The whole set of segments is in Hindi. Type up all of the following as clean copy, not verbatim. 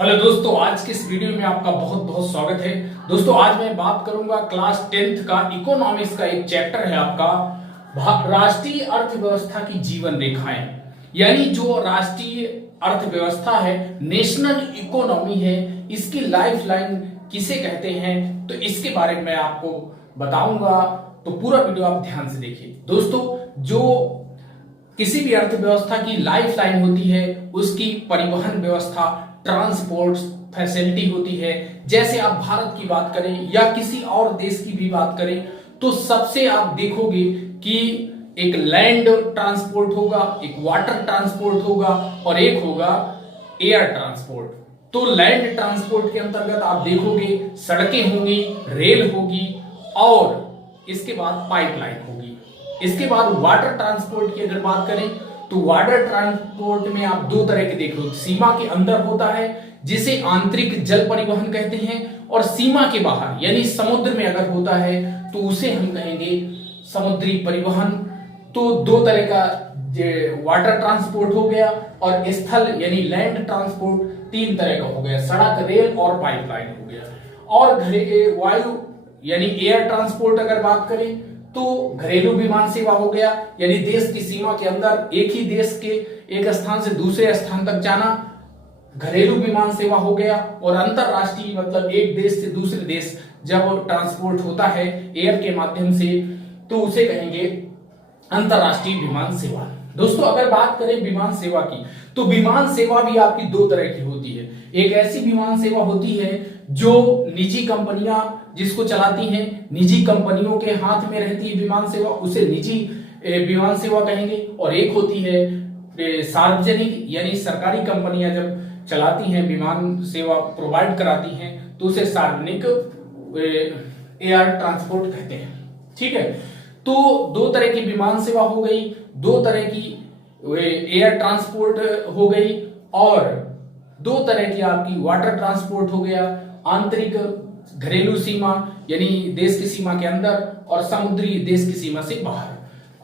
हेलो दोस्तों, आज के इस वीडियो में आपका बहुत बहुत स्वागत है। दोस्तों, आज मैं बात करूंगा क्लास 10th का इकोनॉमिक्स का एक चैप्टर है आपका राष्ट्रीय अर्थव्यवस्था की जीवन रेखाएं। यानी जो राष्ट्रीय अर्थव्यवस्था है, नेशनल इकोनॉमी है, इसकी लाइफ लाइन किसे कहते हैं, तो इसके बारे में मैं आपको बताऊंगा। तो पूरा वीडियो आप ध्यान से देखिए। दोस्तों, जो किसी भी अर्थव्यवस्था की लाइफ लाइन होती है, उसकी परिवहन व्यवस्था, ट्रांसपोर्ट फैसिलिटी होती है। जैसे आप भारत की बात करें या किसी और देश की भी बात करें, तो सबसे आप देखोगे कि एक लैंड ट्रांसपोर्ट होगा, एक वाटर ट्रांसपोर्ट होगा और एक होगा एयर ट्रांसपोर्ट। तो लैंड ट्रांसपोर्ट के अंतर्गत आप देखोगे सड़कें होंगी, रेल होगी और इसके बाद पाइपलाइन होगी। इसके बाद वाटर ट्रांसपोर्ट की अगर बात करें तो वाटर ट्रांसपोर्ट में आप दो तरह के देख लो। सीमा के अंदर होता है जिसे आंतरिक जल परिवहन कहते हैं, और सीमा के बाहर यानी समुद्र में अगर होता है तो उसे हम कहेंगे समुद्री परिवहन। तो दो तरह का वाटर ट्रांसपोर्ट हो गया, और स्थल यानी लैंड ट्रांसपोर्ट तीन तरह का हो गया, सड़क, रेल और पाइपलाइन हो गया। और वायु यानी एयर ट्रांसपोर्ट अगर बात करें तो घरेलू विमान सेवा हो गया, यानी देश की सीमा के अंदर एक ही देश के एक स्थान से दूसरे स्थान तक जाना, घरेलू विमान सेवा हो गया। और अंतरराष्ट्रीय मतलब एक देश से दूसरे देश जब ट्रांसपोर्ट होता है एयर के माध्यम से, तो उसे कहेंगे अंतरराष्ट्रीय विमान सेवा। दोस्तों, अगर बात करें विमान सेवा की, तो विमान सेवा भी आपकी दो तरह की होती है। एक ऐसी विमान सेवा होती है जो निजी कंपनियां जिसको चलाती हैं, निजी कंपनियों के हाथ में रहती है विमान सेवा, उसे निजी विमान सेवा कहेंगे। और एक होती है सार्वजनिक यानी सरकारी कंपनियां जब चलाती हैं, विमान सेवा प्रोवाइड कराती हैं, तो उसे सार्वजनिक एयर ट्रांसपोर्ट कहते हैं। ठीक है, तो दो तरह की विमान सेवा हो गई, दो तरह की एयर ट्रांसपोर्ट हो गई, और दो तरह की आपकी वाटर ट्रांसपोर्ट हो गया, आंतरिक घरेलू सीमा यानी देश की सीमा के अंदर, और समुद्री देश की सीमा से बाहर।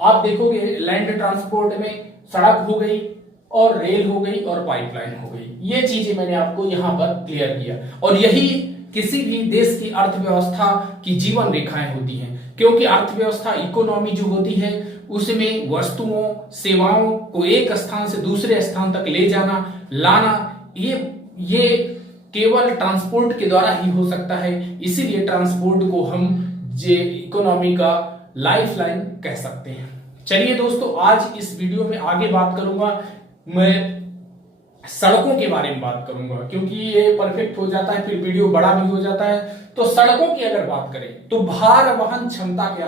आप देखोगे लैंड ट्रांसपोर्ट में सड़क हो गई और रेल हो गई और पाइपलाइन हो गई। ये चीजें मैंने आपको यहां पर क्लियर किया, और यही किसी भी देश की अर्थव्यवस्था की जीवन रेखाएं होती हैं। क्योंकि अर्थव्यवस्था इकोनॉमी जो होती है उसमें वस्तुओं सेवाओं को एक स्थान से दूसरे स्थान तक ले जाना लाना, ये केवल ट्रांसपोर्ट के द्वारा ही हो सकता है। इसीलिए ट्रांसपोर्ट को हम इकोनॉमी का लाइफ लाइन कह सकते हैं। चलिए दोस्तों, आज इस वीडियो में आगे बात करूंगा, मैं सड़कों के बारे में बात करूंगा, क्योंकि ये परफेक्ट हो जाता है, फिर वीडियो बड़ा भी हो जाता है। तो सड़कों की अगर बात करें तो भार वहन क्षमता के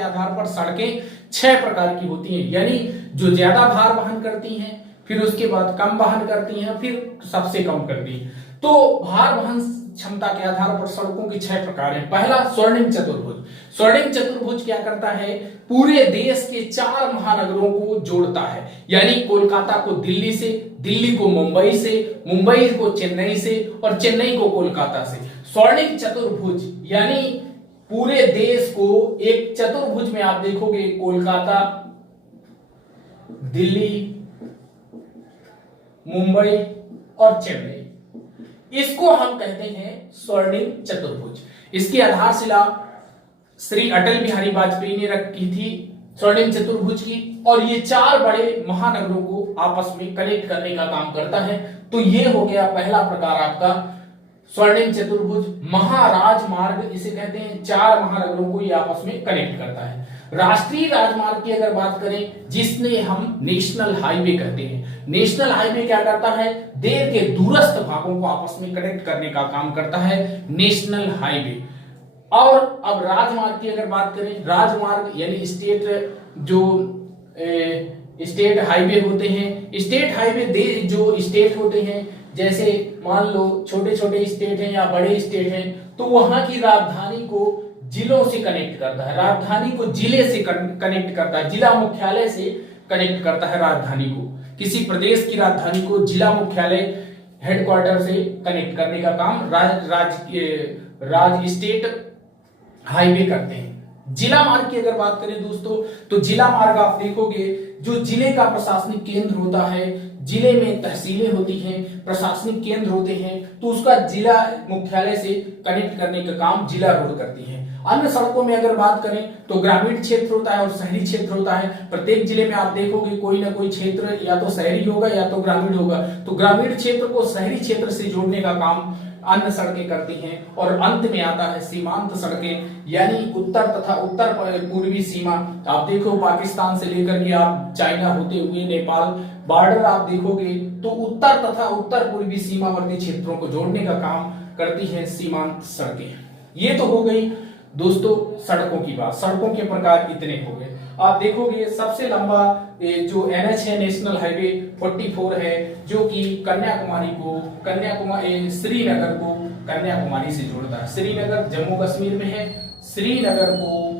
आधार पर सड़कें 6 प्रकार की होती हैं। यानी जो ज्यादा भार वहन करती हैं, फिर उसके बाद कम वहन करती हैं, फिर सबसे कम करती हैं। तो भार वहन क्षमता के आधार पर सड़कों की 6 प्रकार हैं। पहला स्वर्णिम चतुर्भुज। स्वर्णिम चतुर्भुज क्या करता है? पूरे देश के 4 महानगरों को जोड़ता है। यानी कोलकाता को दिल्ली से, दिल्ली को मुंबई से, मुंबई को चेन्नई से और चेन्नई को कोलकाता से। स्वर्णिम चतुर्भुज यानी पूरे देश को एक चतुर्भुज में आप देखोगे, कोलकाता, दिल्ली, मुंबई और चेन्नई, इसको हम कहते हैं स्वर्णिम चतुर्भुज। इसकी आधारशिला श्री अटल बिहारी वाजपेयी ने रखी थी स्वर्णिम चतुर्भुज की, और ये 4 बड़े महानगरों को आपस में कनेक्ट करने का काम करता है। तो ये हो गया पहला प्रकार आपका स्वर्णिम चतुर्भुज। महाराजमार्ग इसे कहते हैं, 4 महानगरों को ये आपस में कनेक्ट करता है। राष्ट्रीय राजमार्ग की अगर बात करें, जिसने हम नेशनल हाईवे कहते हैं, नेशनल हाईवे क्या करता है? देश के दूरस्थ भागों को आपस में कनेक्ट करने का काम करता है नेशनल हाईवे। और अब राजमार्ग की अगर बात करें, राजमार्ग यानी स्टेट हाईवे होते हैं। स्टेट हाईवे जो स्टेट होते हैं, जैसे मान लो छोटे छोटे स्टेट हैं या बड़े स्टेट हैं, तो वहां की राजधानी को जिलों से कनेक्ट करता है, राजधानी को जिले से कनेक्ट करता है, जिला मुख्यालय से कनेक्ट करता है राजधानी को। किसी प्रदेश की राजधानी को जिला मुख्यालय हेडक्वार्टर से कनेक्ट करने का काम राज स्टेट हाईवे करते हैं। जिला मार्ग की अगर बात करें दोस्तों, तो जिला मार्ग आप देखोगे जो जिले का प्रशासनिक केंद्र होता है, जिले में तहसीलें होती हैं, प्रशासनिक केंद्र होते हैं, तो उसका जिला मुख्यालय से कनेक्ट करने का काम जिला रोड करती है। अन्य सड़कों में अगर बात करें तो ग्रामीण क्षेत्र होता है और शहरी क्षेत्र होता है। प्रत्येक जिले में आप देखोगे कोई ना कोई क्षेत्र या तो शहरी होगा या तो ग्रामीण होगा, तो ग्रामीण क्षेत्र को शहरी क्षेत्र से जोड़ने का काम अन्य सड़कें करती हैं। और अंत में आता है सीमांत सड़कें, यानी उत्तर तथा उत्तर पूर्वी सीमा। आप देखो पाकिस्तान से लेकर के आप चाइना होते हुए नेपाल बॉर्डर आप देखोगे तो उत्तर तथा उत्तर पूर्वी सीमावर्ती क्षेत्रों को जोड़ने का काम करती है सीमांत सड़कें। ये तो हो गई दोस्तों सड़कों की बात। सड़कों के प्रकार इतने हो गए। आप देखोगे सबसे लंबा जो NH है, नेशनल हाईवे 44 है, जो कि श्रीनगर को कन्याकुमारी से जोड़ता है। श्रीनगर जम्मू कश्मीर में है, श्रीनगर को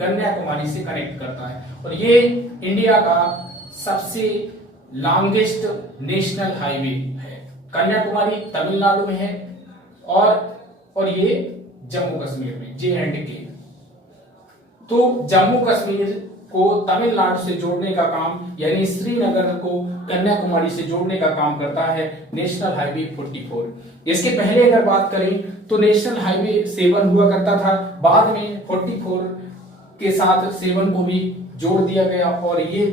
कन्याकुमारी से कनेक्ट करता है। और ये इंडिया का सबसे लॉन्गेस्ट नेशनल हाईवे है। कन्याकुमारी तमिलनाडु में है और ये जम्मू कश्मीर में J&K। तो जम्मू कश्मीर को तमिलनाडु से जोड़ने का काम, यानी श्रीनगर को कन्याकुमारी से जोड़ने का काम करता है नेशनल हाईवे 44। इसके पहले अगर बात करें तो नेशनल हाईवे 7 हुआ करता था, बाद में 44 के साथ 7 को भी जोड़ दिया गया और ये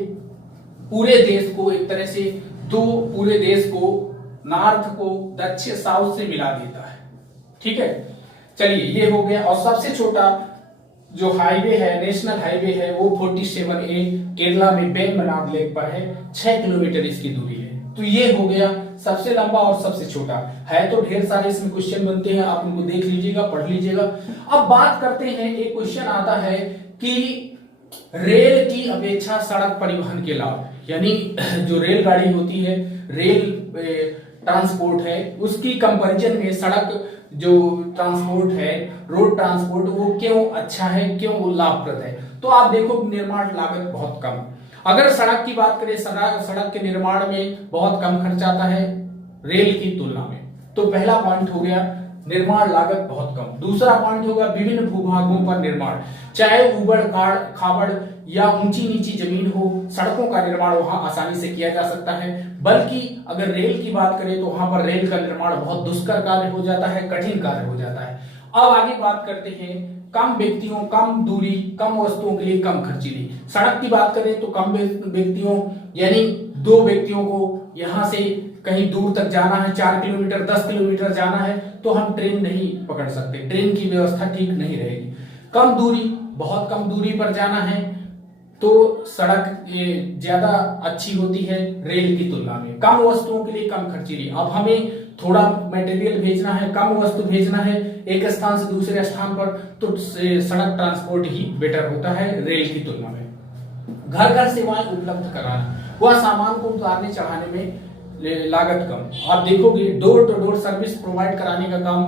पूरे देश को एक तरह से पूरे देश को नॉर्थ को दक्षिण साउथ से मिला देता है। ठीक है, चलिए ये हो गया। और सबसे छोटा जो हाईवे है, नेशनल हाईवे है, वो 47A केरला में वेम्बनाड लेक पर है। 6 किलोमीटर इसकी दूरी है। तो ये हो गया सबसे लंबा और सबसे छोटा है। तो ढेर सारे इसमें क्वेश्चन बनते हैं, आप उनको देख लीजिएगा, पढ़ लीजिएगा। अब बात करते हैं, एक क्वेश्चन आता है कि रेल की अपेक्षा सड़क परिवहन के लाभ, यानी जो रेलगाड़ी होती है, रेल ट्रांसपोर्ट है, उसकी कंपैरिजन में सड़क जो ट्रांसपोर्ट है, रोड ट्रांसपोर्ट, वो क्यों अच्छा है, क्यों वो लाभप्रद है। तो आप देखो निर्माण लागत बहुत कम। अगर सड़क की बात करें, सड़क के निर्माण में बहुत कम खर्च आता है रेल की तुलना में। तो पहला पॉइंट हो गया निर्माण लागत बहुत कम। दूसरा पॉइंट होगा विभिन्न भूभागों पर निर्माण, चाहे उबड़ खाबड़ या ऊंची नीची जमीन हो, सड़कों का निर्माण वहां आसानी से किया जा सकता है। बल्कि अगर रेल की बात करें तो वहां पर रेल का निर्माण बहुत दुष्कर कार्य हो जाता है, कठिन कार्य हो जाता है। अब आगे बात करते हैं कम व्यक्तियों, कम दूरी, कम वस्तुओं के लिए कम खर्चीली। सड़क की बात करें तो कम व्यक्तियों, यानी 2 व्यक्तियों को यहां से कहीं दूर तक जाना है, 4 किलोमीटर 10 किलोमीटर जाना है, तो हम ट्रेन नहीं पकड़ सकते, ट्रेन की व्यवस्था ठीक नहीं रहेगी। कम दूरी, बहुत कम दूरी पर जाना है तो सड़क ज्यादा अच्छी होती है रेल की तुलना में। कम वस्तुओं के लिए कम खर्चीली। अब हमें थोड़ा मटेरियल भेजना है, कम वस्तु भेजना है एक स्थान से दूसरे स्थान पर, तो सड़क ट्रांसपोर्ट ही बेटर होता है रेल की तुलना में। घर घर सेवाएं उपलब्ध कराना, वह सामान को उतारने चढ़ाने में लागत कम। आप देखोगे door to door service provide कराने का काम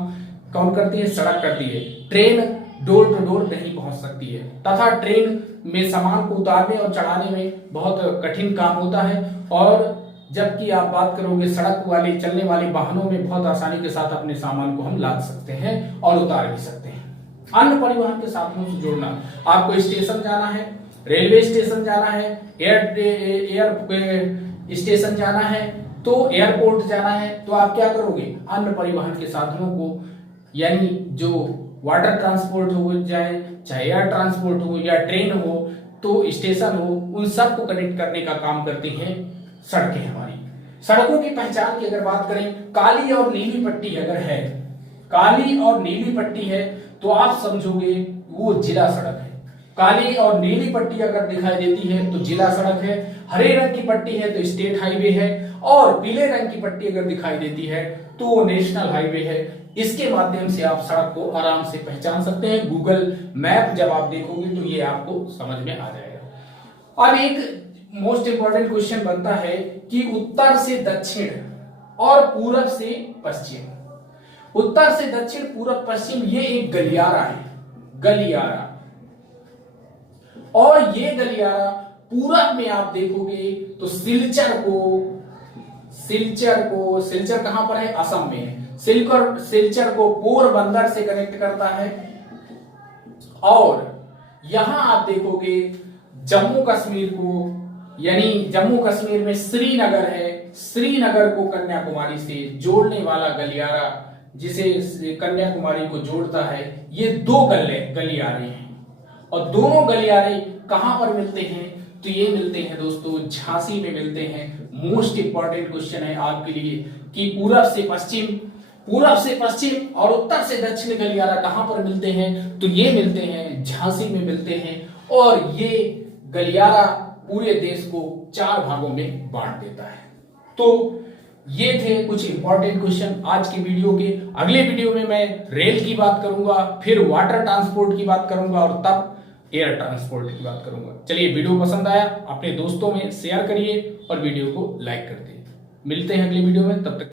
कौन करती है, सड़क करती है। ट्रेन डोर टू डोर नहीं पहुंच सकती है, तथा ट्रेन में सामान को उतारने और चढ़ाने में बहुत कठिन काम होता है। और जबकि आप बात करोगे सड़क वाले चलने वाले वाहनों में बहुत आसानी के साथ अपने सामान को हम लाद सकते हैं और उतार भी सकते हैं। अन्य परिवहन के साधनों से जोड़ना, आपको स्टेशन जाना है, रेलवे स्टेशन जाना है, एयर स्टेशन जाना है, तो एयरपोर्ट जाना है, तो आप क्या करोगे, अन्य परिवहन के साधनों को, यानी जो वाटर ट्रांसपोर्ट हो जाए, चाहे एयर ट्रांसपोर्ट हो या ट्रेन हो, तो स्टेशन हो, उन सब को कनेक्ट करने का काम करती हैं सड़कें हमारी। सड़कों की पहचान की अगर बात करें, काली और नीली पट्टी अगर है, काली और नीली पट्टी है तो आप समझोगे वो जिला सड़क है। काली और नीली पट्टी अगर दिखाई देती है तो जिला सड़क है, हरे रंग की पट्टी है तो स्टेट हाईवे है, और पीले रंग की पट्टी अगर दिखाई देती है तो वो नेशनल हाईवे है। इसके माध्यम से आप सड़क को आराम से पहचान सकते हैं। गूगल मैप जब आप देखोगे तो ये आपको समझ में आ जाएगा। अब एक मोस्ट इंपॉर्टेंट क्वेश्चन बनता है कि उत्तर से दक्षिण और पूरब से पश्चिम, उत्तर से दक्षिण पूरब पश्चिम, ये एक गलियारा है, गलियारा। और ये गलियारा पूरब में आप देखोगे तो सिलचर कहां पर है, असम में है। सिलचर को पोरबंदर से कनेक्ट करता है। और यहां आप देखोगे जम्मू कश्मीर को यानी जम्मू कश्मीर में श्रीनगर है, श्रीनगर को कन्याकुमारी से जोड़ने वाला गलियारा जिसे कन्याकुमारी को जोड़ता है, ये दो गलियारे हैं। और दोनों गलियारे कहां पर मिलते हैं? तो ये मिलते हैं दोस्तों झांसी में मिलते हैं। मोस्ट इंपॉर्टेंट क्वेश्चन है आपके लिए कि पूरब से पश्चिम और उत्तर से दक्षिण गलियारा कहां पर मिलते हैं? तो ये मिलते हैं झांसी में मिलते हैं। और ये गलियारा पूरे देश को 4 भागों में बांट देता है। तो ये थे कुछ इंपॉर्टेंट क्वेश्चन आज की वीडियो के। अगले वीडियो में मैं रेल की बात करूंगा, फिर वाटर ट्रांसपोर्ट की बात करूंगा और तब एयर ट्रांसपोर्ट की बात करूंगा। चलिए, वीडियो पसंद आया अपने दोस्तों में शेयर करिए और वीडियो को लाइक कर दिए। मिलते हैं अगले वीडियो में, तब तक